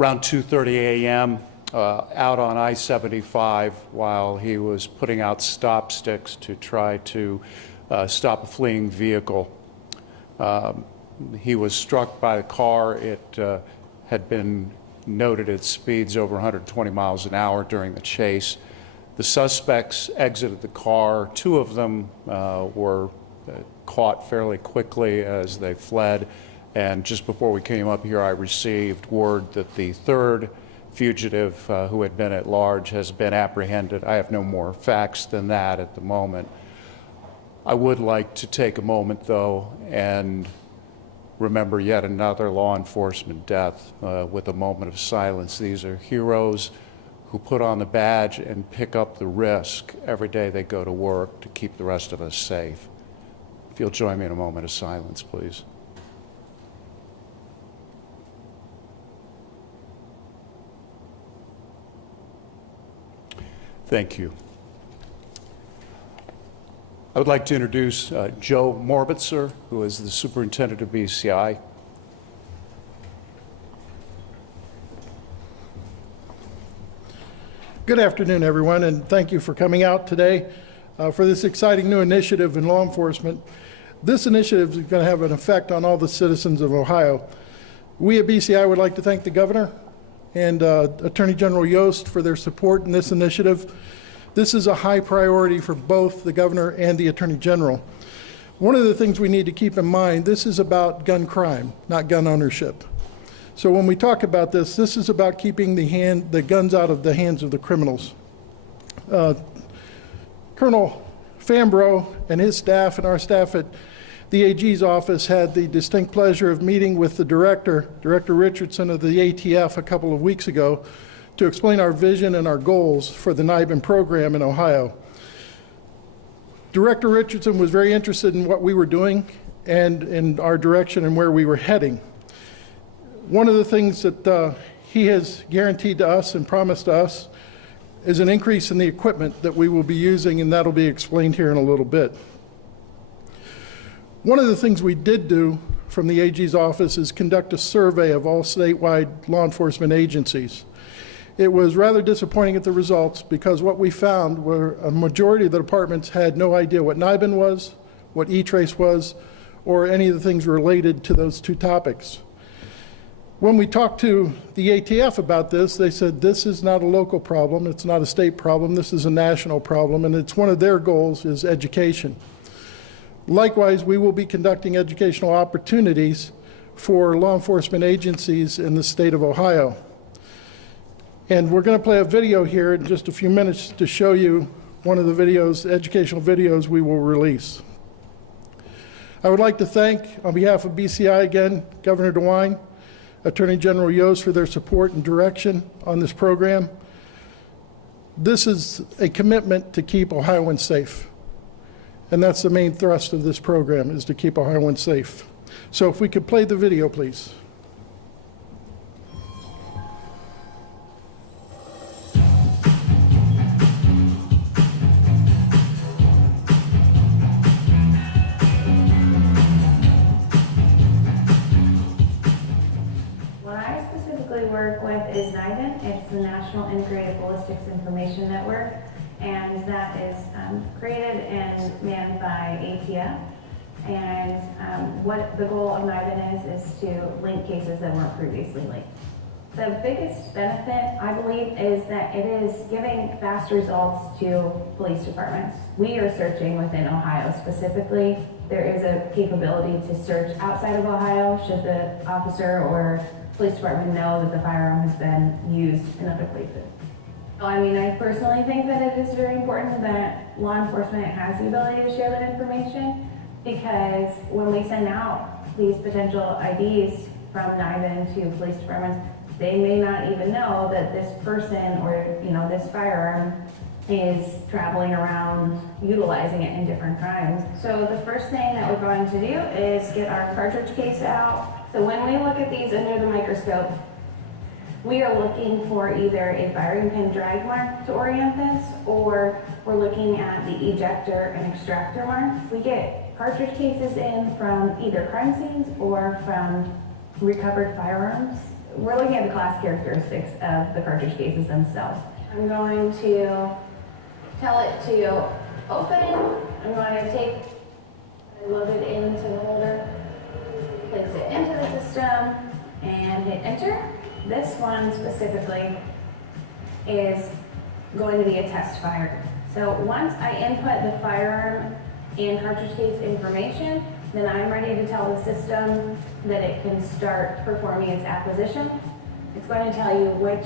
around 2:30 a.m. Out on I-75 while he was putting out stop sticks to try to stop a fleeing vehicle. He was struck by a car. It had been noted at speeds over 120 miles an hour during the chase. The suspects exited the car. Two of them were caught fairly quickly as they fled. And just before we came up here, I received word that the third fugitive who had been at large has been apprehended. I have no more facts than that at the moment. I would like to take a moment, though, and remember yet another law enforcement death with a moment of silence. These are heroes who put on the badge and pick up the risk every day they go to work to keep the rest of us safe. If you'll join me in a moment of silence, please. Thank you. I would like to introduce Joe Morbitzer, who is the superintendent of BCI. Good afternoon, everyone, and thank you for coming out today for this exciting new initiative in law enforcement. This initiative is going to have an effect on all the citizens of Ohio. We at BCI would like to thank the governor and Attorney General Yost for their support in this initiative. This is a high priority for both the governor and the Attorney General. One of the things we need to keep in mind, this is about gun crime, not gun ownership. So when we talk about this, this is about keeping the guns out of the hands of the criminals. Colonel Fambro and his staff and our staff at the AG's office had the distinct pleasure of meeting with the Director Richardson of the ATF a couple of weeks ago to explain our vision and our goals for the NIBIN program in Ohio. Director Richardson was very interested in what we were doing and in our direction and where we were heading. One of the things that he has guaranteed to us and promised to us is an increase in the equipment that we will be using, and that'll be explained here in a little bit. One of the things we did do from the AG's office is conduct a survey of all statewide law enforcement agencies. It was rather disappointing at the results because what we found were a majority of the departments had no idea what NIBIN was, what E-Trace was, or any of the things related to those two topics. When we talked to the ATF about this, they said this is not a local problem, it's not a state problem, this is a national problem, and it's one of their goals is education. Likewise, we will be conducting educational opportunities for law enforcement agencies in the state of Ohio. And we're going to play a video here in just a few minutes to show you one of the videos, educational videos we will release. I would like to thank, on behalf of BCI again, Governor DeWine, Attorney General Yost for their support and direction on this program. This is a commitment to keep Ohioans safe. And that's the main thrust of this program, is to keep Ohioans safe. So if we could play the video, please. Work with is NIBIN. It's the National Integrated Ballistics Information Network, and that is created and manned by ATF. And what the goal of NIBIN is to link cases that weren't previously linked. The biggest benefit, I believe, is that it is giving fast results to police departments. We are searching within Ohio specifically. There is a capability to search outside of Ohio should the officer or police department know that the firearm has been used in other places. So, I mean, I personally think that it is very important that law enforcement has the ability to share that information, because when we send out these potential IDs from NIBIN to police departments, they may not even know that this person or, you know, this firearm is traveling around utilizing it in different crimes. So the first thing that we're going to do is get our cartridge case out. So when we look at these under the microscope, we are looking for either a firing pin drag mark to orient this, or we're looking at the ejector and extractor marks. We get cartridge cases in from either crime scenes or from recovered firearms. we're looking at the class characteristics of the cartridge cases themselves. I'm going to tell it to open. I'm going to take and load it into the holder, place it into the system, and hit enter. This one specifically is going to be a test firearm. So once I input the firearm and cartridge case information, then I'm ready to tell the system that it can start performing its acquisition. It's going to tell you which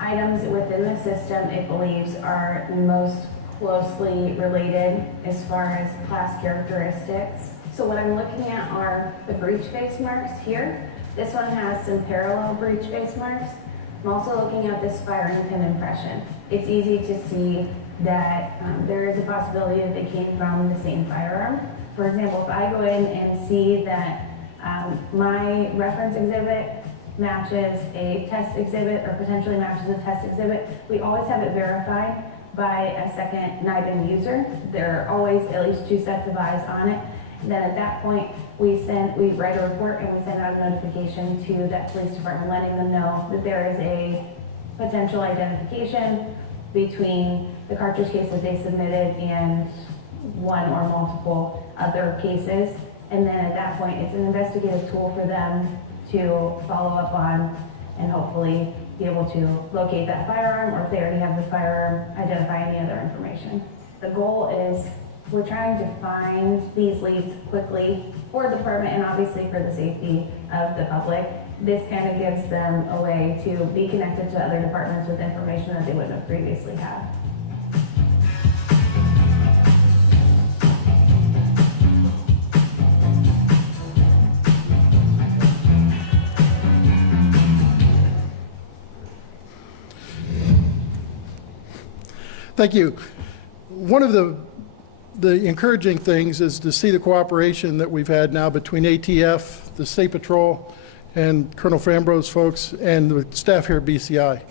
items within the system it believes are most closely related as far as class characteristics. So what I'm looking at are the breech face marks here. This one has some parallel breech face marks. I'm also looking at this firing pin impression. It's easy to see that there is a possibility that they came from the same firearm. For example, if I go in and see that my reference exhibit matches a test exhibit or potentially matches a test exhibit, we always have it verified by a second NIBIN user. There are always at least 2 sets of eyes on it. And then at that point, we write a report and we send out a notification to that police department, letting them know that there is a potential identification between the cartridge case that they submitted and one or multiple other cases. And then at that point, it's an investigative tool for them to follow up on and hopefully be able to locate that firearm, or if they already have the firearm, identify any other information. The goal is we're trying to find these leads quickly for the department and obviously for the safety of the public. This kind of gives them a way to be connected to other departments with information that they wouldn't have previously had. Thank you. One of the encouraging things is to see the cooperation that we've had now between ATF, the State Patrol, and Colonel Fambro's folks, and the staff here at BCI.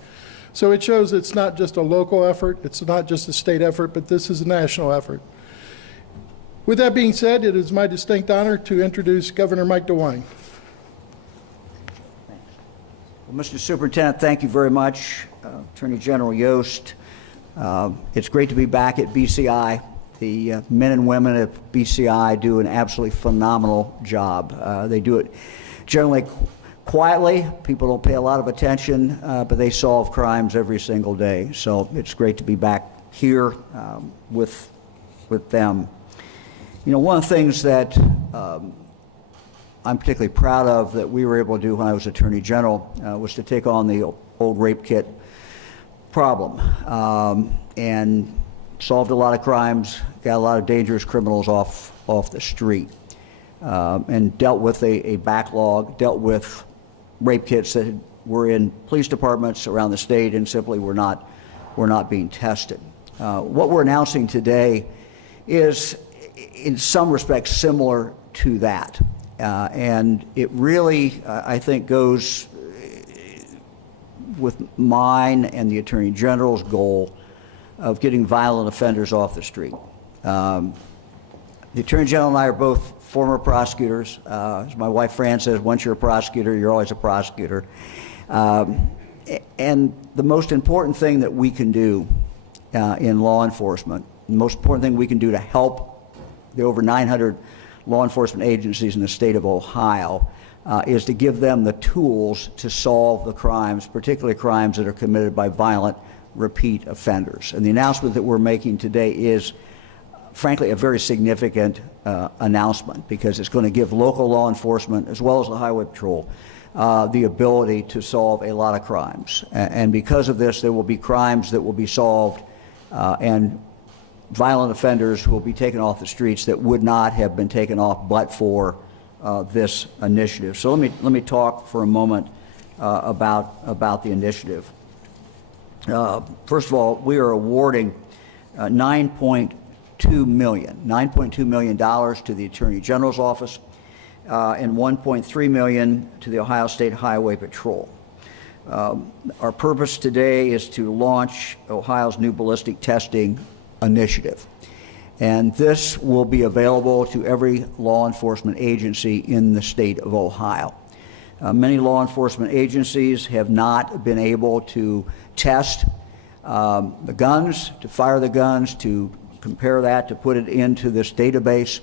So it shows it's not just a local effort, it's not just a state effort, but this is a national effort. With that being said, it is my distinct honor to introduce Governor Mike DeWine. Well, Mr. Superintendent, thank you very much. Attorney General Yost, it's great to be back at BCI. The men and women at BCI do an absolutely phenomenal job. They do it generally quietly. People don't pay a lot of attention, but they solve crimes every single day. So it's great to be back here with them. You know, one of the things that I'm particularly proud of that we were able to do when I was Attorney General was to take on the old rape kit problem and solved a lot of crimes, got a lot of dangerous criminals off the street, and dealt with a backlog, dealt with rape kits that were in police departments around the state and simply were not being tested. What we're announcing today is in some respects similar to that, and it really I think goes with mine and the Attorney General's goal of getting violent offenders off the street. The Attorney General and I are both former prosecutors. As my wife Fran says, once you're a prosecutor, you're always a prosecutor. And the most important thing that we can do in law enforcement, the most important thing we can do to help the over 900 law enforcement agencies in the state of Ohio is to give them the tools to solve the crimes, particularly crimes that are committed by violent repeat offenders. And the announcement that we're making today is, frankly, a very significant announcement, because it's going to give local law enforcement, as well as the Highway Patrol, the ability to solve a lot of crimes. And because of this, there will be crimes that will be solved and violent offenders will be taken off the streets that would not have been taken off but for this initiative. So let me talk for a moment about the initiative. First of all, we are awarding $9.2 million to the Attorney General's office and $1.3 million to the Ohio State Highway Patrol. Our purpose today is to launch Ohio's new ballistic testing initiative. And this will be available to every law enforcement agency in the state of Ohio. Many law enforcement agencies have not been able to test the guns, to fire the guns, to compare that, to put it into this database,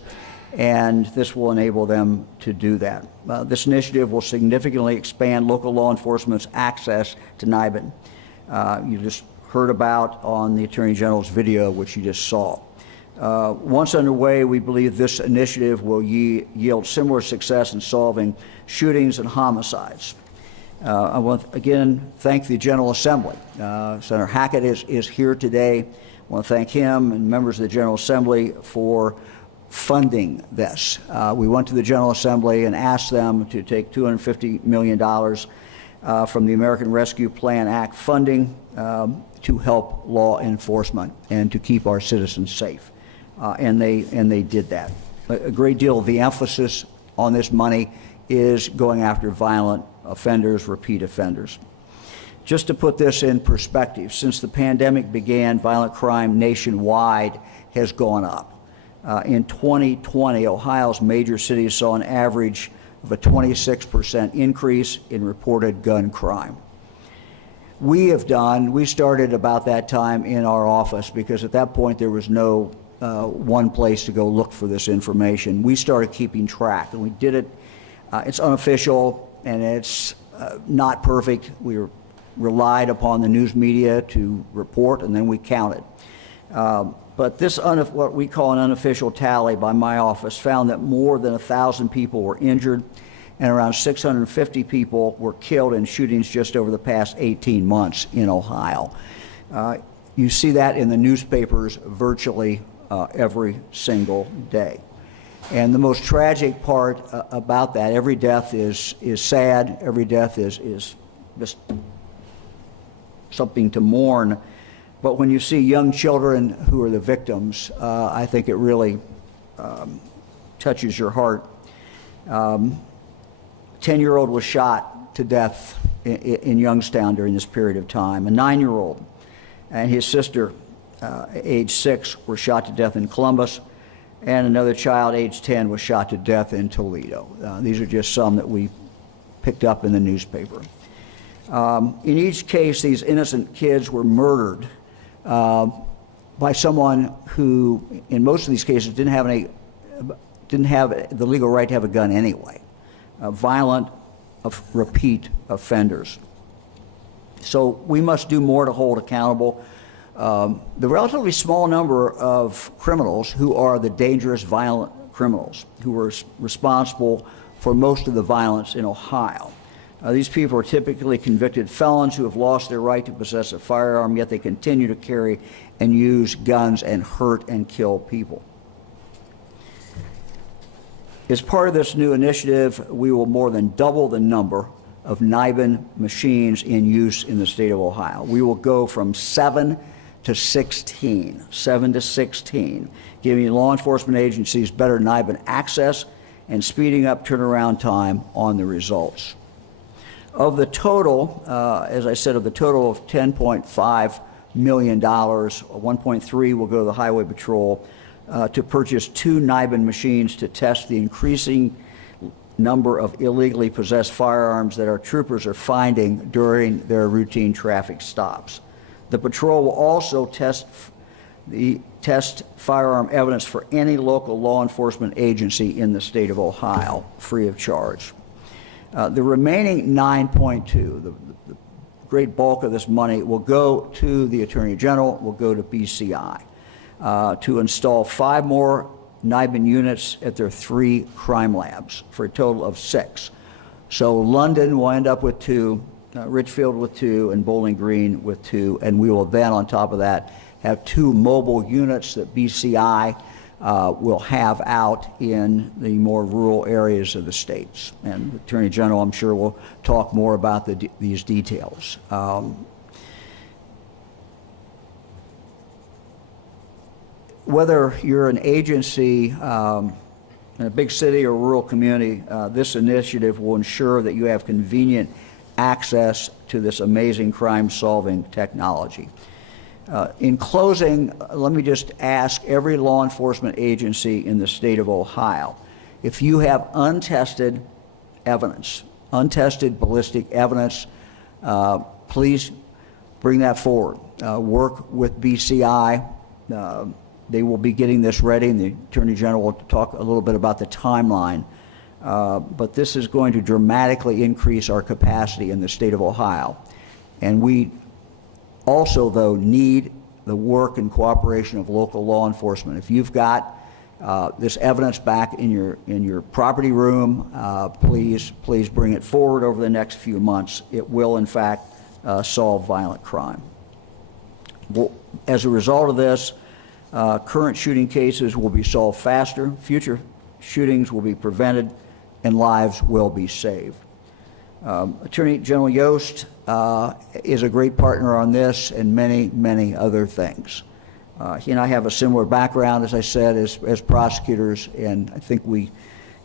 and this will enable them to do that. This initiative will significantly expand local law enforcement's access to NIBIN. You just heard about on the Attorney General's video, which you just saw. Once underway, we believe this initiative will yield similar success in solving shootings and homicides. I want to again thank the General Assembly. Senator Hackett is here today. I want to thank him and members of the General Assembly for funding this. We went to the General Assembly and asked them to take $250 million from the American Rescue Plan Act funding to help law enforcement and to keep our citizens safe. And they did that. A great deal of the emphasis on this money is going after violent offenders, repeat offenders. Just to put this in perspective, since the pandemic began, violent crime nationwide has gone up. In 2020, Ohio's major cities saw an average of a 26% increase in reported gun crime. We started about that time in our office because at that point there was no one place to go look for this information. We started keeping track, and we did it. It's unofficial and it's not perfect. We relied upon the news media to report, and then we counted. But this, what we call an unofficial tally by my office, found that more than 1,000 people were injured and around 650 people were killed in shootings just over the past 18 months in Ohio. You see that in the newspapers virtually every single day. And the most tragic part about that, every death is sad, every death is just something to mourn. But when you see young children who are the victims, I think it really touches your heart. 10-year-old was shot to death in Youngstown during this period of time. A 9-year-old and his sister, age 6, were shot to death in Columbus, and another child, age 10, was shot to death in Toledo. These are just some that we picked up in the newspaper. In each case, these innocent kids were murdered by someone who, in most of these cases, didn't have the legal right to have a gun anyway. Violent, repeat offenders. So we must do more to hold accountable the relatively small number of criminals who are the dangerous, violent criminals who are responsible for most of the violence in Ohio. These people are typically convicted felons who have lost their right to possess a firearm, yet they continue to carry and use guns and hurt and kill people. As part of this new initiative, we will more than double the number of NIBIN machines in use in the state of Ohio. We will go from 7 to 16, giving law enforcement agencies better NIBIN access and speeding up turnaround time on the results. Of the total, as I said, of the total of $10.5 million, 1.3 will go to the Highway Patrol to purchase 2 NIBIN machines to test the increasing number of illegally possessed firearms that our troopers are finding during their routine traffic stops. The patrol will also test firearm evidence for any local law enforcement agency in the state of Ohio, free of charge. The remaining 9.2, the great bulk of this money, will go to the Attorney General, will go to BCI to install 5 more NIBIN units at their 3 crime labs for a total of 6. So London will end up with 2, Richfield with 2, and Bowling Green with 2, and we will then, on top of that, have 2 mobile units that BCI will have out in the more rural areas of the states. And the Attorney General, I'm sure, will talk more about these details. Whether you're an agency in a big city or rural community, this initiative will ensure that you have convenient access to this amazing crime-solving technology. In closing, let me just ask every law enforcement agency in the state of Ohio, if you have untested evidence untested ballistic evidence, please bring that forward. Work with BCI. They will be getting this ready, and the Attorney General will talk a little bit about the timeline. But this is going to dramatically increase our capacity in the state of Ohio. And we also, though, need the work and cooperation of local law enforcement. If you've got this evidence back in your property room, please bring it forward over the next few months. It will, in fact, solve violent crime. Well, as a result of this, current shooting cases will be solved faster, future shootings will be prevented, and lives will be saved. Attorney General Yost is a great partner on this and many, many other things. He and I have a similar background, as I said, as prosecutors, and I think we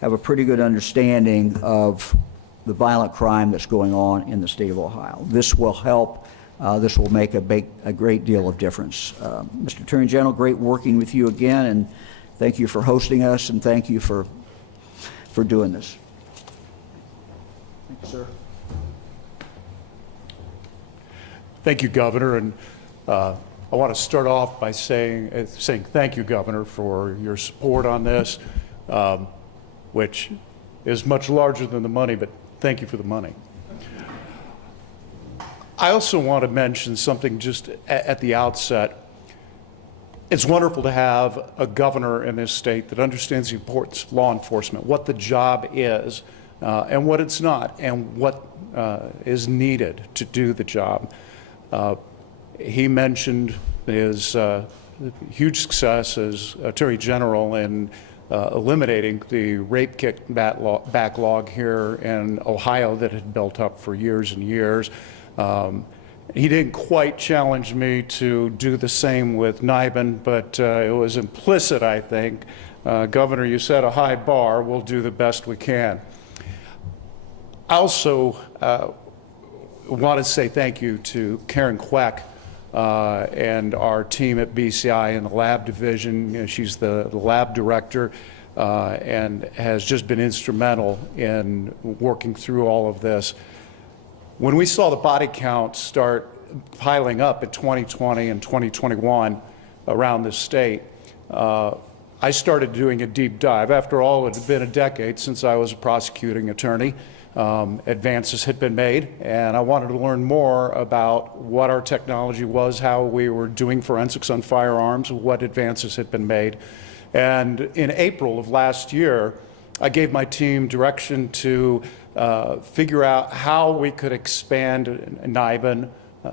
have a pretty good understanding of the violent crime that's going on in the state of Ohio. This will help. This will make a great deal of difference. Mr. Attorney General, great working with you again, and thank you for hosting us, and thank you for doing this. Thank you, sir. Thank you, Governor, and I want to start off by saying thank you, Governor, for your support on this, which is much larger than the money, but thank you for the money. I also want to mention something just at the outset. It's wonderful to have a governor in this state that understands the importance of law enforcement, what the job is, and what it's not, and what is needed to do the job. He mentioned his huge success as Attorney General in eliminating the rape kit backlog here in Ohio that had built up for years and years. He didn't quite challenge me to do the same with NIBIN, but it was implicit, I think. Governor, you set a high bar. We'll do the best we can. I also want to say thank you to Karen Queck and our team at BCI in the lab division. You know, she's the lab director and has just been instrumental in working through all of this. When we saw the body count start piling up in 2020 and 2021 around the state, I started doing a deep dive. After all, it had been a decade since I was a prosecuting attorney. Advances had been made, and I wanted to learn more about what our technology was, how we were doing forensics on firearms, what advances had been made. And in April of last year, I gave my team direction to figure out how we could expand NIBIN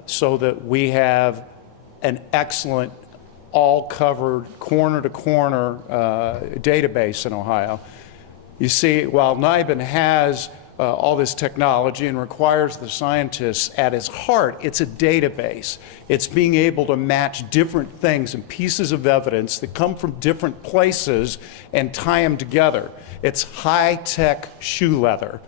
so that we have an excellent, all-covered, corner-to-corner database in Ohio. You see, while NIBIN has all this technology and requires the scientists at its heart, it's a database. It's being able to match different things and pieces of evidence that come from different places and tie them together. It's high-tech shoe leather.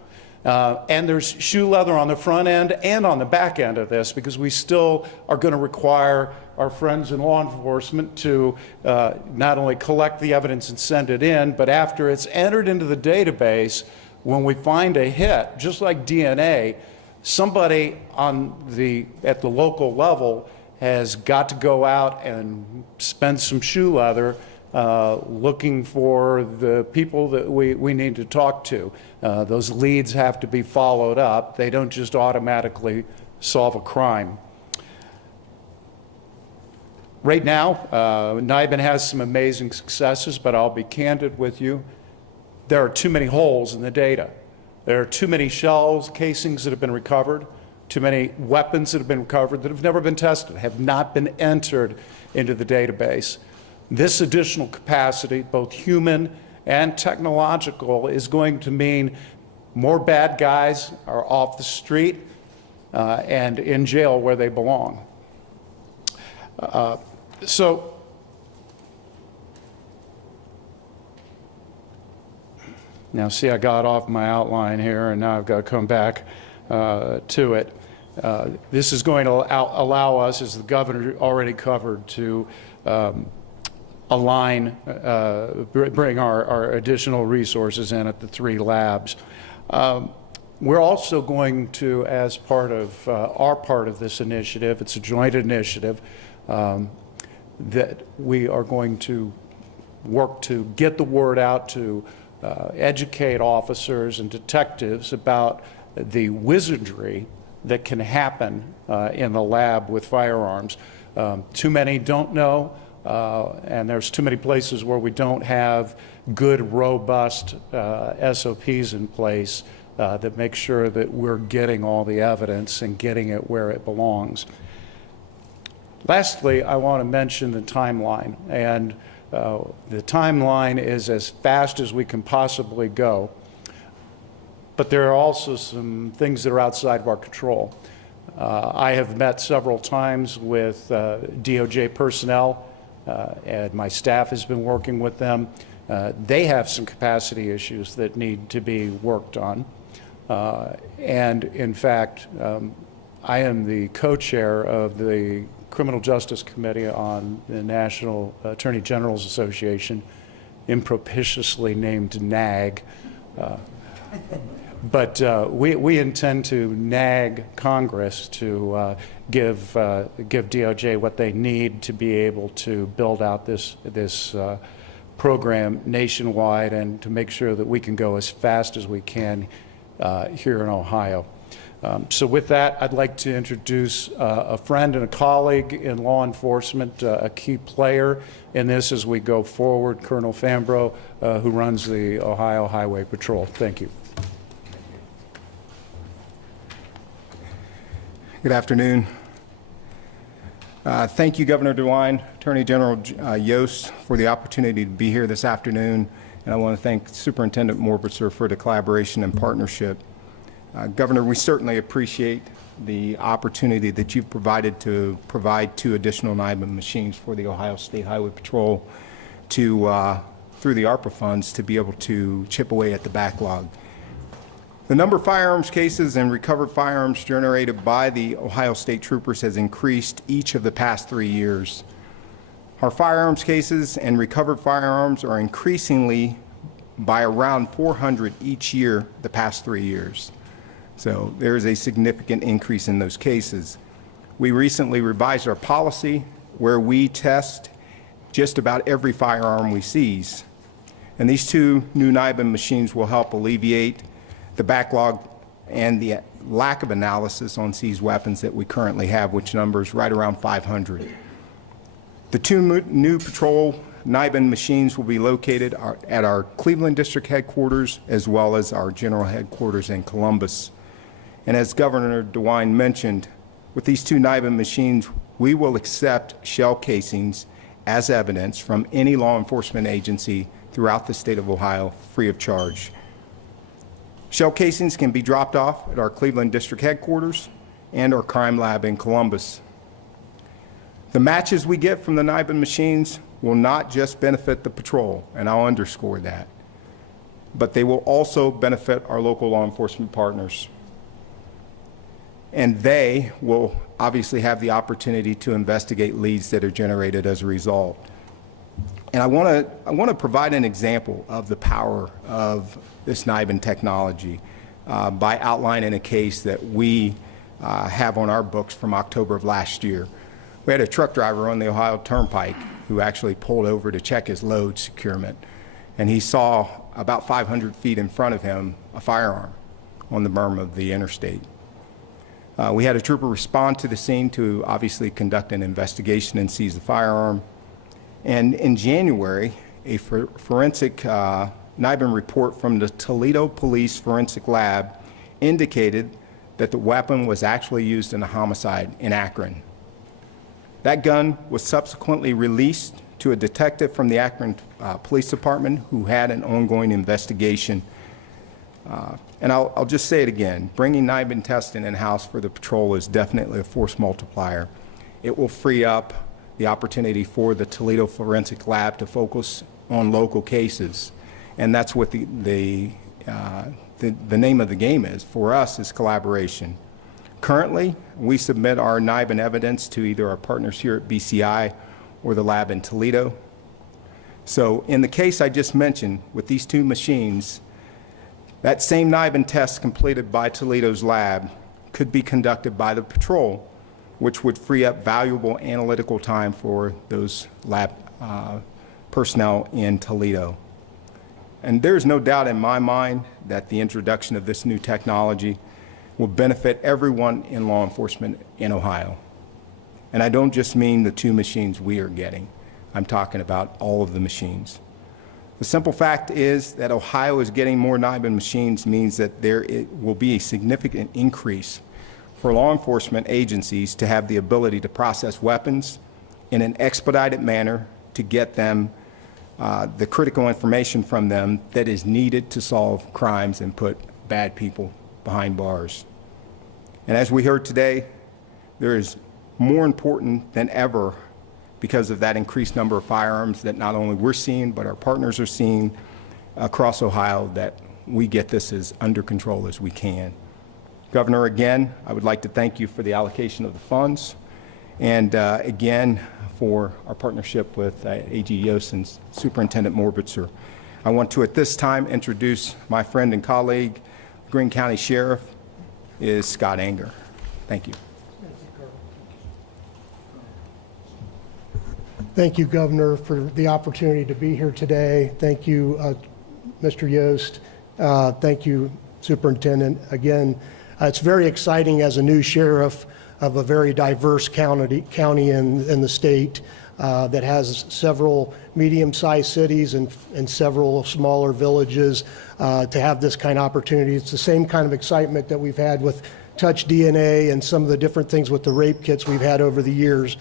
And there's shoe leather on the front end and on the back end of this, because we still are going to require our friends in law enforcement to not only collect the evidence and send it in, but after it's entered into the database, when we find a hit, just like DNA, somebody at the local level has got to go out and spend some shoe leather looking for the people that we need to talk to. Those leads have to be followed up. They don't just automatically solve a crime. Right now, NIBIN has some amazing successes, but I'll be candid with you. There are too many holes in the data. There are too many shells, casings that have been recovered, too many weapons that have been recovered that have never been tested, have not been entered into the database. This additional capacity, both human and technological, is going to mean more bad guys are off the street and in jail where they belong. Now, see, I got off my outline here, and now I've got to come back to it. This is going to allow us, as the governor already covered, to align, bring our additional resources in at the 3 labs. We're also going to, as part of our part of this initiative, it's a joint initiative, that we are going to work to get the word out to educate officers and detectives about the wizardry that can happen in the lab with firearms. Too many don't know, and there's too many places where we don't have good, robust SOPs in place that make sure that we're getting all the evidence and getting it where it belongs. Lastly, I want to mention the timeline, and the timeline is as fast as we can possibly go, but there are also some things that are outside of our control. I have met several times with DOJ personnel, and my staff has been working with them. They have some capacity issues that need to be worked on. And in fact, I am the co-chair of the Criminal Justice Committee on the National Attorney General's Association, impropitiously named NAG. But we intend to nag Congress to give DOJ what they need to be able to build out this program nationwide and to make sure that we can go as fast as we can here in Ohio. So with that, I'd like to introduce a friend and a colleague in law enforcement, a key player in this as we go forward, Colonel Fambro, who runs the Ohio Highway Patrol. Thank you. Good afternoon. Thank you, Governor DeWine, Attorney General Yost, for the opportunity to be here this afternoon, and I want to thank Superintendent Morbitzer for the collaboration and partnership. Governor, we certainly appreciate the opportunity that you've provided to provide 2 additional NIBIN machines for the Ohio State Highway Patrol to, through the ARPA funds, to be able to chip away at the backlog. The number of firearms cases and recovered firearms generated by the Ohio State Troopers has increased each of the past 3 years. Our firearms cases and recovered firearms are increasingly by around 400 each year the past 3 years. So there is a significant increase in those cases. We recently revised our policy where we test just about every firearm we seize. And these 2 new NIBIN machines will help alleviate the backlog and the lack of analysis on seized weapons that we currently have, which numbers right around 500. The 2 new patrol NIBIN machines will be located at our Cleveland District headquarters as well as our general headquarters in Columbus. And as Governor DeWine mentioned, with these 2 NIBIN machines, we will accept shell casings as evidence from any law enforcement agency throughout the state of Ohio free of charge. Shell casings can be dropped off at our Cleveland District headquarters and our crime lab in Columbus. The matches we get from the NIBIN machines will not just benefit the patrol, and I'll underscore that, but they will also benefit our local law enforcement partners. And they will obviously have the opportunity to investigate leads that are generated as a result. And I want to provide an example of the power of this NIBIN technology by outlining a case that we have on our books from October of last year. We had a truck driver on the Ohio Turnpike who actually pulled over to check his load securement, and he saw about 500 feet in front of him a firearm on the berm of the interstate. We had a trooper respond to the scene to obviously conduct an investigation and seize the firearm. And in January, a forensic NIBIN report from the Toledo Police Forensic Lab indicated that the weapon was actually used in a homicide in Akron. That gun was subsequently released to a detective from the Akron Police Department who had an ongoing investigation. And I'll just say it again, bringing NIBIN testing in-house for the patrol is definitely a force multiplier. It will free up the opportunity for the Toledo Forensic Lab to focus on local cases. And that's what the name of the game is. For us, is collaboration. Currently, we submit our NIBIN evidence to either our partners here at BCI or the lab in Toledo. So in the case I just mentioned, with these 2 machines, That same NIBIN test completed by Toledo's lab could be conducted by the patrol, which would free up valuable analytical time for those lab personnel in Toledo. And there's no doubt in my mind that the introduction of this new technology will benefit everyone in law enforcement in Ohio. And I don't just mean the 2 machines we are getting. I'm talking about all of the machines. The simple fact is that Ohio is getting more NIBIN machines means that there will be a significant increase for law enforcement agencies to have the ability to process weapons in an expedited manner to get them the critical information from them that is needed to solve crimes and put bad people behind bars. And as we heard today, there is more important than ever because of that increased number of firearms that not only we're seeing, but our partners are seeing across Ohio, that we get this as under control as we can. Governor, again, I would like to thank you for the allocation of the funds, and again, for our partnership with AG Yost and Superintendent Morbitzer. I want to, at this time, introduce my friend and colleague, Greene County Sheriff, is Scott Anger. Thank you. Thank you, Governor, for the opportunity to be here today. Thank you, Mr. Yost. Thank you, Superintendent. Again, it's very exciting as a new sheriff of a very diverse county in the state that has several medium-sized cities and several smaller villages to have this kind of opportunity. It's the same kind of excitement that we've had with Touch DNA and some of the different things with the rape kits we've had over the years.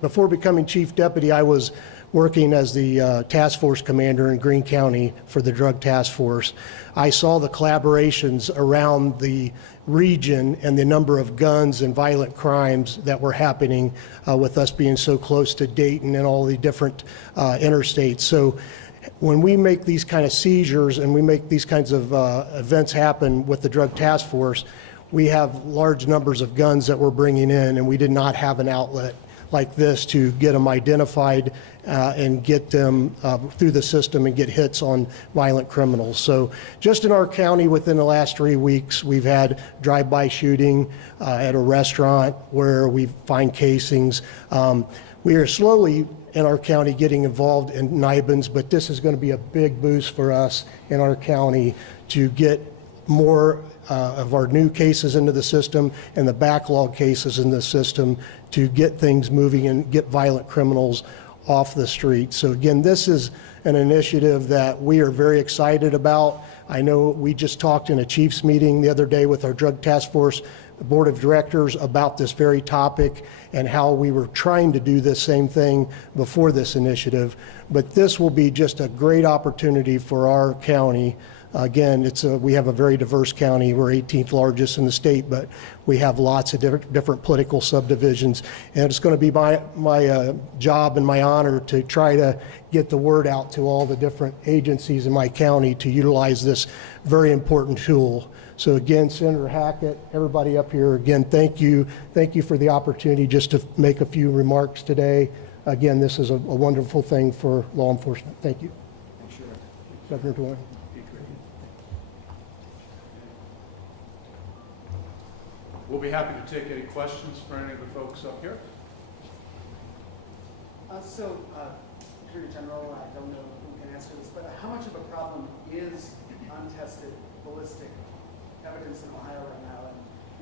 Before becoming chief deputy, I was working as the task force commander in Greene County for the drug task force. I saw the collaborations around the region and the number of guns and violent crimes that were happening with us being so close to Dayton and all the different interstates. So when we make these kind of seizures and we make these kinds of events happen with the drug task force, we have large numbers of guns that we're bringing in, and we did not have an outlet like this to get them identified and get them through the system and get hits on violent criminals. So just in our county within the last 3 weeks, we've had drive-by shooting at a restaurant where we find casings. We are slowly in our county getting involved in NIBINs, but this is going to be a big boost for us in our county to get more of our new cases into the system and the backlog cases in the system to get things moving and get violent criminals off the street. So again, this is an initiative that we are very excited about. I know we just talked in a chief's meeting the other day with our drug task force board of directors about this very topic and how we were trying to do this same thing before this initiative. But this will be just a great opportunity for our county. Again, we have a very diverse county. We're 18th largest in the state, but we have lots of different political subdivisions. And it's going to be my job and my honor to try to get the word out to all the different agencies in my county to utilize this very important tool. So again, Senator Hackett, everybody up here, again, thank you. Thank you for the opportunity just to make a few remarks today. Again, this is a wonderful thing for law enforcement. Thank you. Thanks, Sheriff. Governor DeWine. We'll be happy to take any questions for any of the folks up here. Attorney General, I don't know who can answer this, but how much of a problem is untested ballistic evidence in Ohio right now?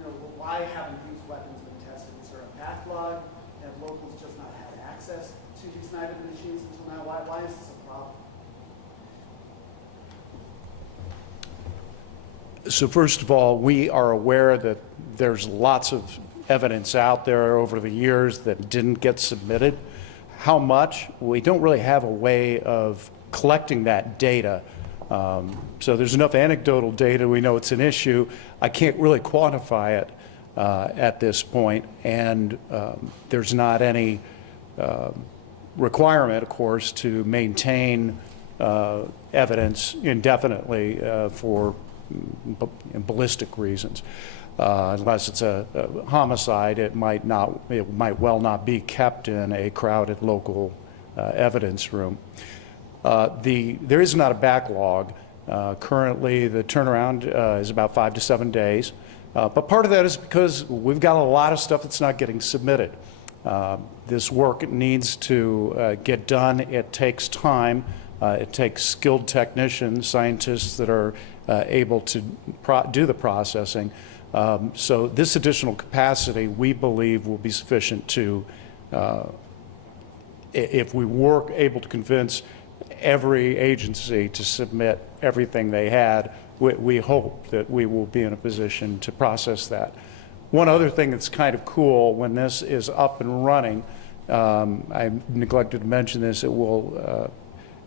And why haven't these weapons been tested? Is there a backlog? Have locals just not had access to these NIBIN machines until now? Why is this a problem? So first of all, we are aware that there's lots of evidence out there over the years that didn't get submitted. How much? We don't really have a way of collecting that data. So there's enough anecdotal data. We know it's an issue. I can't really quantify it at this point, and there's not any requirement, of course, to maintain evidence indefinitely for ballistic reasons. Unless it's a homicide, it might well not be kept in a crowded local evidence room. There is not a backlog. Currently, the turnaround is about 5 to 7 days. But part of that is because we've got a lot of stuff that's not getting submitted. This work needs to get done. It takes time. It takes skilled technicians, scientists that are able to do the processing. So this additional capacity, we believe, will be sufficient to, if we were able to convince every agency to submit everything they had, we hope that we will be in a position to process that. One other thing that's kind of cool, when this is up and running, I neglected to mention this, it will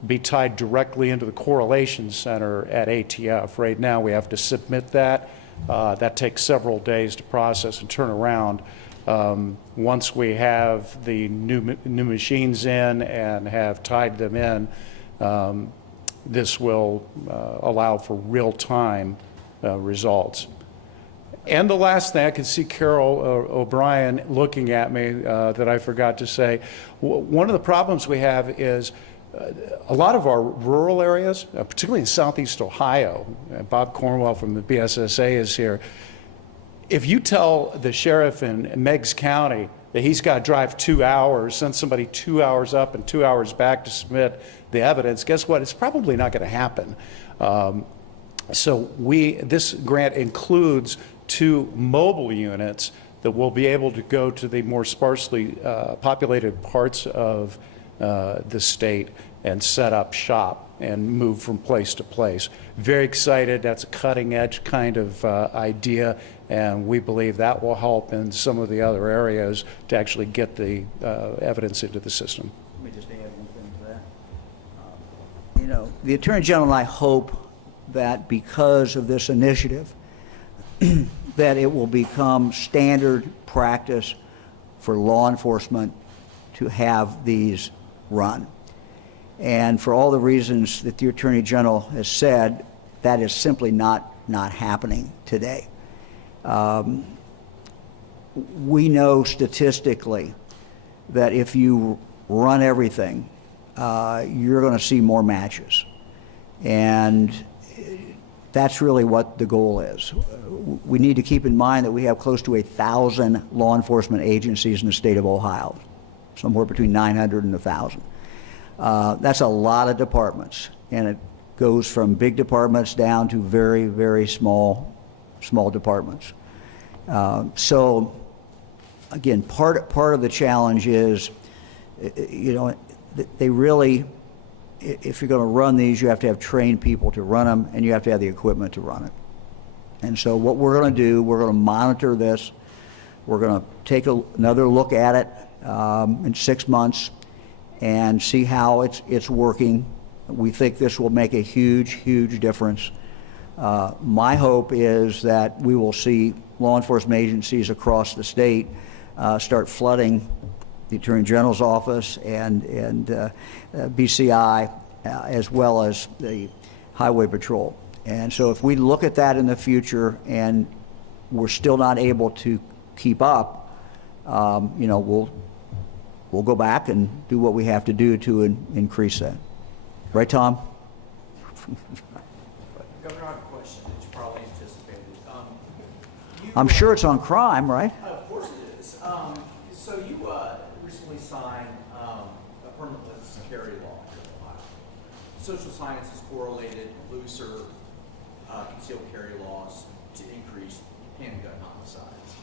be tied directly into the correlation center at ATF. Right now we have to submit that. That takes several days to process and turn around. Once we have the new machines in and have tied them in, this will allow for real-time results. And the last thing, I can see Carol O'Brien looking at me that I forgot to say. One of the problems we have is a lot of our rural areas, particularly in southeast Ohio, Bob Cornwell from the BSSA is here. If you tell the sheriff in Meigs County that he's got to drive 2 hours, send somebody 2 hours up and 2 hours back to submit the evidence, guess what? It's probably not going to happen. So this grant includes 2 mobile units that will be able to go to the more sparsely populated parts of the state and set up shop and move from place to place. Very excited. That's a cutting edge kind of idea, and we believe that will help in some of the other areas to actually get the evidence into the system. Let me just add one thing to that. You know, the Attorney General and I hope that because of this initiative, that it will become standard practice for law enforcement to have these run. And for all the reasons that the Attorney General has said, that is simply not happening today. We know statistically that if you run everything, you're going to see more matches. And that's really what the goal is. We need to keep in mind that we have close to 1,000 law enforcement agencies in the state of Ohio, somewhere between 900 and 1,000. That's a lot of departments, and it goes from big departments down to very, very small departments. So, again, part of the challenge is, you know, they really, if you're going to run these, you have to have trained people to run them, and you have to have the equipment to run it. And so what we're going to do, we're going to monitor this. We're going to take another look at it in 6 months and see how it's working. We think this will make a huge, huge difference. My hope is that we will see law enforcement agencies across the state start flooding the Attorney General's office and BCI, as well as the Highway Patrol. And so if we look at that in the future and we're still not able to keep up, you know, we'll go back and do what we have to do to increase that. Right, Tom? Governor, I have a question that you probably anticipated. I'm sure it's on crime, right? Of course it is. So you recently signed a permitless carry law here in Ohio. Social sciences correlated looser concealed carry laws to increase handgun homicides.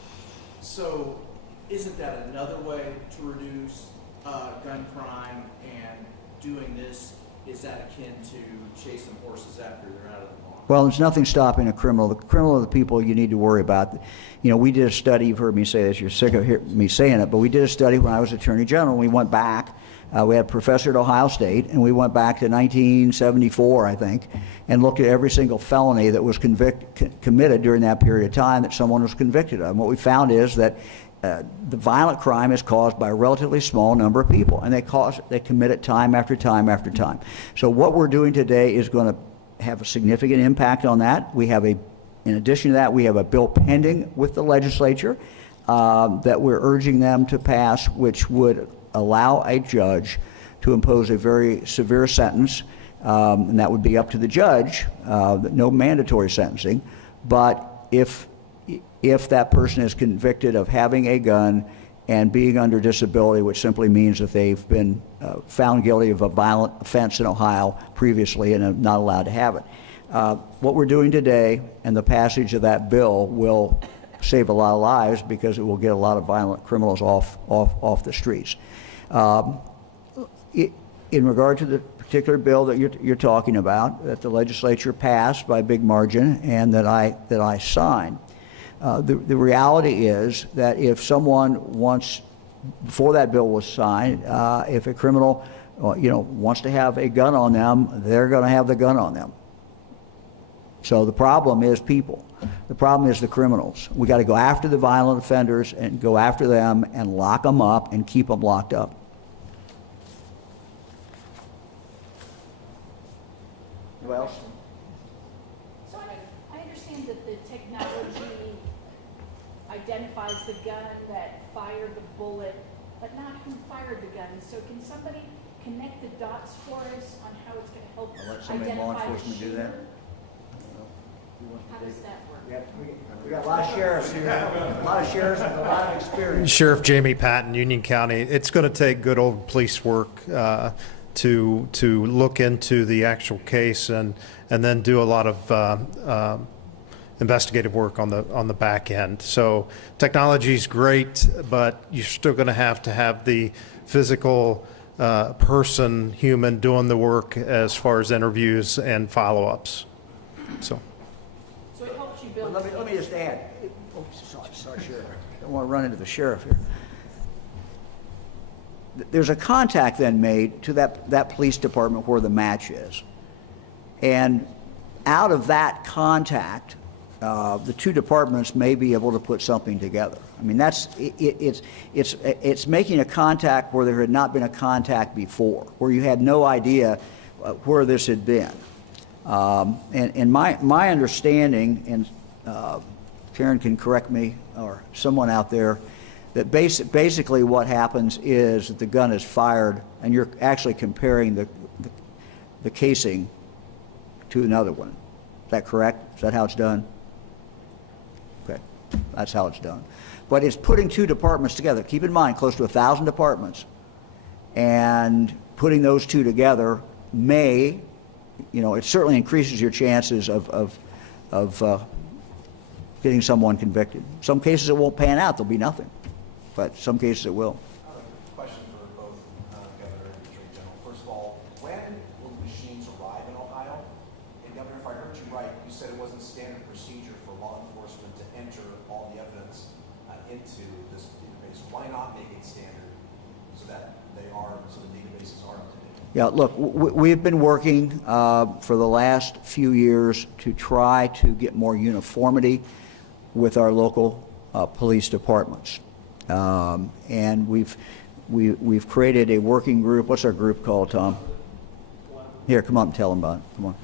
So isn't that another way to reduce gun crime, and doing this, is that akin to chasing horses after they're out of the barn? Well, there's nothing stopping a criminal. The criminal are the people you need to worry about. You know, we did a study, you've heard me say this, you're sick of me saying it, but we did a study when I was Attorney General. We went back, we had a professor at Ohio State, and we went back to 1974, I think, and looked at every single felony that was committed during that period of time that someone was convicted of. And what we found is that the violent crime is caused by a relatively small number of people, and they commit it time after time after time. So what we're doing today is going to have a significant impact on that. We have in addition to that, we have a bill pending with the legislature that we're urging them to pass, which would allow a judge to impose a very severe sentence and that would be up to the judge, no mandatory sentencing. But if that person is convicted of having a gun and being under disability, which simply means that they've been found guilty of a violent offense in Ohio previously and are not allowed to have it. What we're doing today and the passage of that bill will save a lot of lives because it will get a lot of violent criminals off the streets. In regard to the particular bill that you're talking about, that the legislature passed by a big margin and that I signed, the reality is that if someone wants, before that bill was signed, if a criminal wants to have a gun on them, they're going to have the gun on them. So the problem is people. The problem is the criminals. We got to go after the violent offenders and go after them and lock them up and keep them locked up. What else? So I understand that the technology identifies the gun that fired the bullet, but not who fired the gun. So can somebody connect the dots for us on how it's going to help I'll let somebody in law identify the enforcement do that. shooter? How does that work? We got a lot of sheriffs here, a lot of sheriffs with a lot of experience. Sheriff Jamie Patton, Union County. It's going to take good old police work to look into the actual case and then do a lot of investigative work on the back end. So technology is great, but you're still going to have the physical human doing the work as far as interviews and follow-ups. So it helps you build. Let me just add. Sorry, Sheriff. I don't want to run into the sheriff here. There's a contact then made to that police department where the match is. And out of that contact, the two departments may be able to put something together. I mean, it's making a contact where there had not been a contact before, where you had no idea where this had been. And my understanding, and Karen can correct me, or someone out there, that basically what happens is that the gun is fired and you're actually comparing the casing to another one. Is that correct? Is that how it's done? Okay, that's how it's done. But it's putting two departments together. Keep in mind, close to 1,000 departments. And putting those two together may, it certainly increases your chances of getting someone convicted. Some cases it won't pan out, there'll be nothing. But some cases it will. Question for both Governor and Attorney General. First of all, when will the machines arrive in Ohio? And Governor, if I heard you right, you said it wasn't standard procedure for law enforcement to enter all the evidence into this database. Why not make it standard so that the databases are up to date? Yeah, look, we've been working for the last few years to try to get more uniformity with our local police departments. And we've created a working group. What's our group called, Tom? Here, come on and tell them about it. Come on.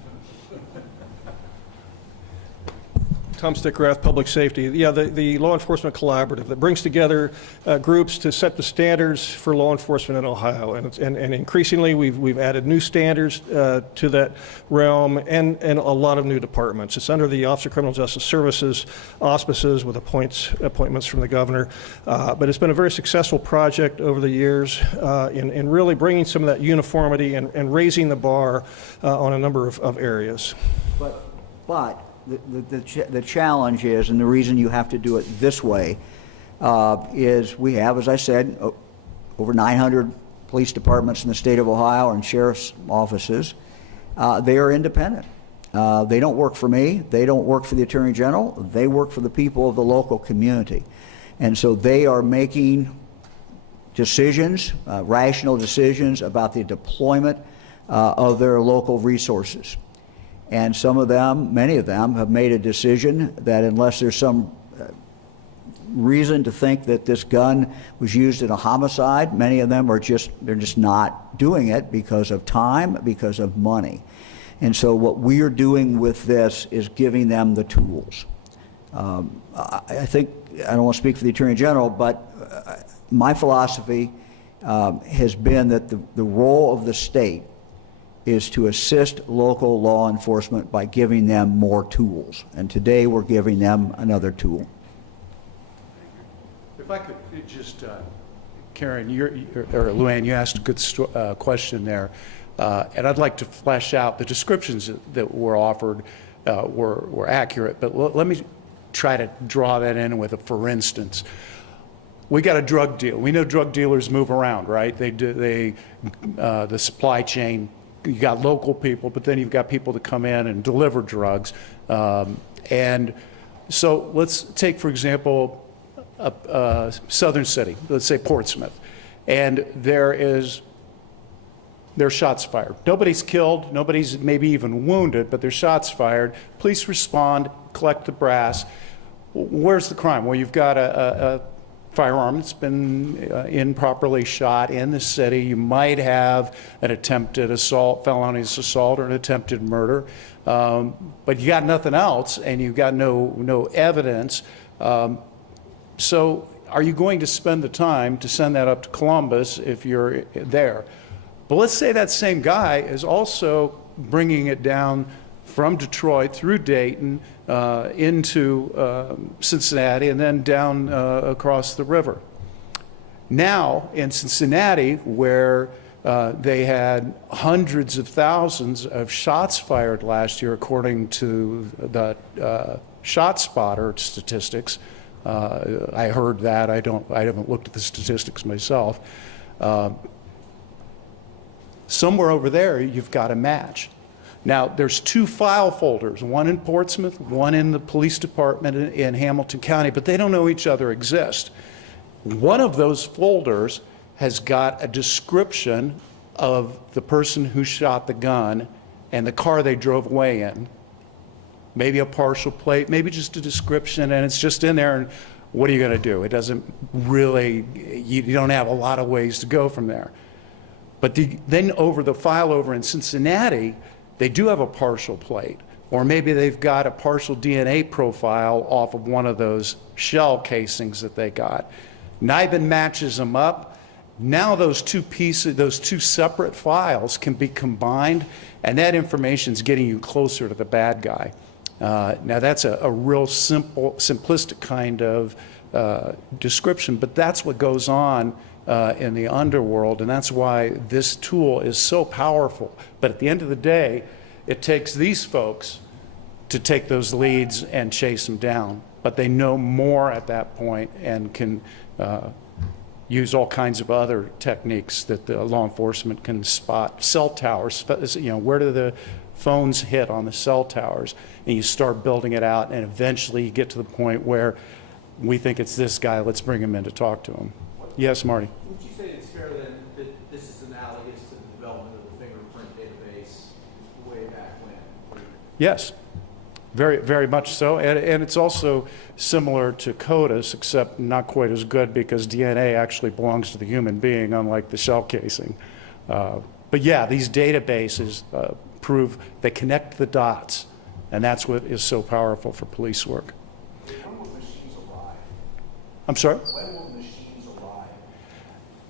Tom Stickrath, Public Safety. Yeah, the Law Enforcement Collaborative that brings together groups to set the standards for law enforcement in Ohio. And increasingly, we've added new standards to that realm and a lot of new departments. It's under the Office of Criminal Justice Services auspices with appointments from the governor. But it's been a very successful project over the years in really bringing some of that uniformity and raising the bar on a number of areas. But the challenge is, and the reason you have to do it this way, is we have, as I said, over 900 police departments in the state of Ohio and sheriff's offices. They are independent. They don't work for me. They don't work for the Attorney General. They work for the people of the local community. And so they are making decisions, rational decisions about the deployment of their local resources. And some of them, many of them, have made a decision that unless there's some reason to think that this gun was used in a homicide, many of them they're just not doing it because of time, because of money. And so what we are doing with this is giving them the tools. I think, I don't want to speak for the Attorney General, but my philosophy has been that the role of the state is to assist local law enforcement by giving them more tools. And today we're giving them another tool. If I could just, Karen, or Luann, you asked a good question there, and I'd like to flesh out the descriptions that were offered were accurate, but let me try to draw that in with a for instance. We got a drug deal. We know drug dealers move around, right? The supply chain, you got local people, but then you've got people that come in and deliver drugs. And so let's take, for example, a southern city, let's say Portsmouth, and there's shots fired. Nobody's killed, nobody's maybe even wounded, but there's shots fired. Police respond, collect the brass. Where's the crime? Well, you've got a firearm that's been improperly shot in the city. You might have an attempted assault, felonious assault, or an attempted murder, but you got nothing else, and you've got no evidence. So are you going to spend the time to send that up to Columbus if you're there? But let's say that same guy is also bringing it down from Detroit through Dayton into Cincinnati and then down across the river. Now in Cincinnati, where they had hundreds of thousands of shots fired last year, according to the ShotSpotter statistics. I heard that. I haven't looked at the statistics myself. Somewhere over there, you've got a match. Now, there's two file folders, one in Portsmouth, one in the police department in Hamilton County, but they don't know each other exist. One of those folders has got a description of the person who shot the gun and the car they drove away in. Maybe a partial plate, maybe just a description, and it's just in there, and what are you going to do? It doesn't really, you don't have a lot of ways to go from there. But then over the file over in Cincinnati, they do have a partial plate, or maybe they've got a partial DNA profile off of one of those shell casings that they got. NIBIN matches them up. Now those two pieces, those two separate files can be combined, and that information is getting you closer to the bad guy. Now that's a real simplistic kind of description, but that's what goes on in the underworld, and that's why this tool is so powerful. But at the end of the day, it takes these folks to take those leads and chase them down. But they know more at that point and can use all kinds of other techniques that the law enforcement can spot. Cell towers, where do the phones hit on the cell towers? And you start building it out, and eventually you get to the point where we think it's this guy, let's bring him in to talk to him. Yes, Marty? Would you say it's fair then that this is analogous to the development of the fingerprint database way back when? Yes, very, very much so. And it's also similar to CODIS, except not quite as good because DNA actually belongs to the human being, unlike the shell casing. But yeah, these databases prove they connect the dots, and that's what is so powerful for police work. When will machines arrive? I'm sorry? When will machines arrive?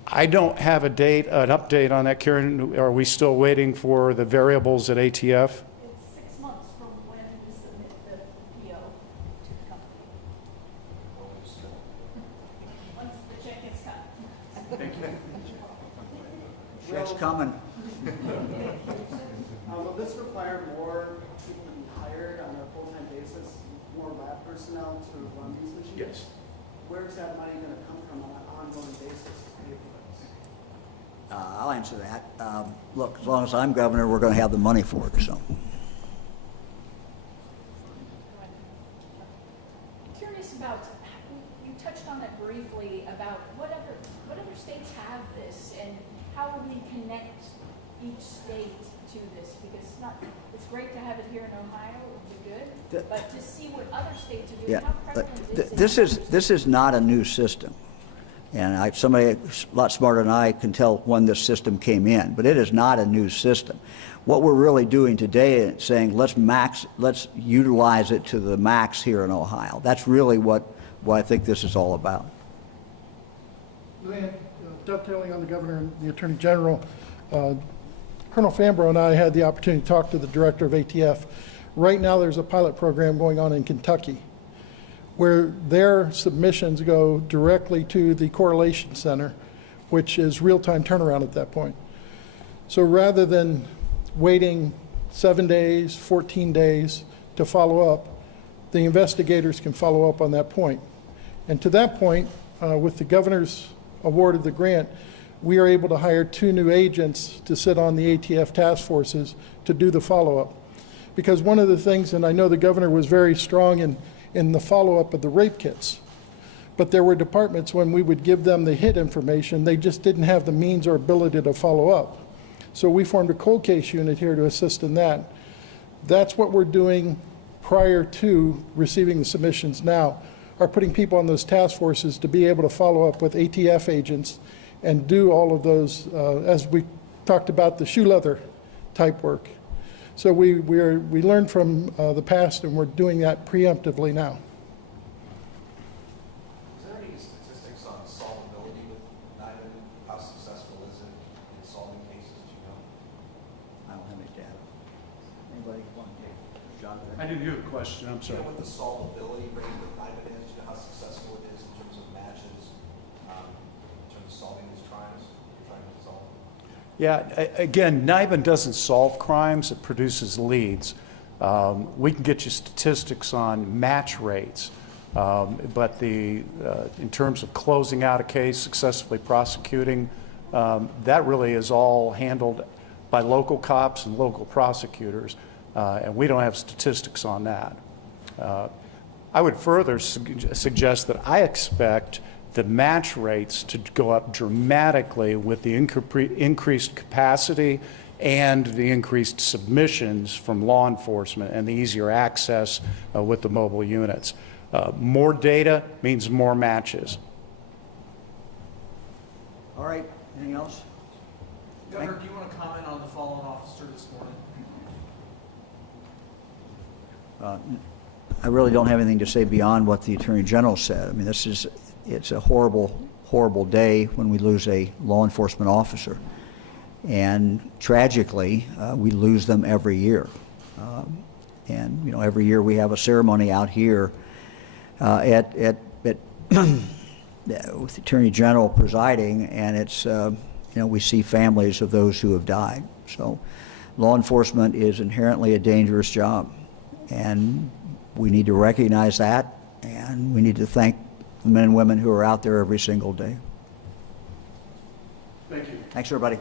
I don't have an update on that, Karen. Are we still waiting for the variables at ATF? It's 6 months from when you submit the PO to the company. Once the check is cut. Check's coming. Will this require more people to be hired on a full-time basis, more lab personnel to run these machines? Yes. Where's that money going to come from on an ongoing basis to pay for this? I'll answer that. Look, as long as I'm governor, we're going to have the money for it, so. Curious about, you touched on it briefly, about what other states have this, and how will we connect each state to this? Because it's great to have it here in Ohio, it would be good, but to see what other states are doing, Yeah, how but prevalent is it? this is not a new system. And somebody a lot smarter than I can tell when this system came in, but it is not a new system. What we're really doing today is saying let's utilize it to the max here in Ohio. That's really what I think this is all about. Luann, dovetailing on the governor and the attorney general, Colonel Fambro and I had the opportunity to talk to the director of ATF. Right now, there's a pilot program going on in Kentucky where their submissions go directly to the correlation center, which is real-time turnaround at that point. So rather than waiting 7 days, 14 days to follow up, the investigators can follow up on that point. And to that point, with the governor's award of the grant, we are able to hire 2 new agents to sit on the ATF task forces to do the follow-up. Because one of the things, and I know the governor was very strong in the follow-up of the rape kits, but there were departments when we would give them the hit information, they just didn't have the means or ability to follow up. So we formed a cold case unit here to assist in that. That's what we're doing prior to receiving the submissions now, are putting people on those task forces to be able to follow up with ATF agents and do all of those, as we talked about, the shoe leather type work. So we learned from the past, and we're doing that preemptively now. Is there any statistics on solvability with NIBIN? How successful is it in solving cases, do you know? I don't have any data. Anybody want to take John? I didn't hear the question, I'm Do you sorry. know what the solvability rate with NIBIN is? Do you know how successful it is in terms of matches, in terms of solving these crimes you're trying to solve? Yeah, again, NIBIN doesn't solve crimes, it produces leads. We can get you statistics on match rates, but in terms of closing out a case, successfully prosecuting, that really is all handled by local cops and local prosecutors, and we don't have statistics on that. I would further suggest that I expect the match rates to go up dramatically with the increased capacity and the increased submissions from law enforcement and the easier access with the mobile units. More data means more matches. All right, anything else? Governor, do you want to comment on the fallen officer this morning? I really don't have anything to say beyond what the Attorney General said. I mean, it's a horrible, horrible day when we lose a law enforcement officer. And tragically, we lose them every year. And, you know, every year we have a ceremony out here with the Attorney General presiding, and it's, you know, we see families of those who have died. So law enforcement is inherently a dangerous job. And we need to recognize that, and we need to thank the men and women who are out there every single day. Thank you. Thanks, everybody.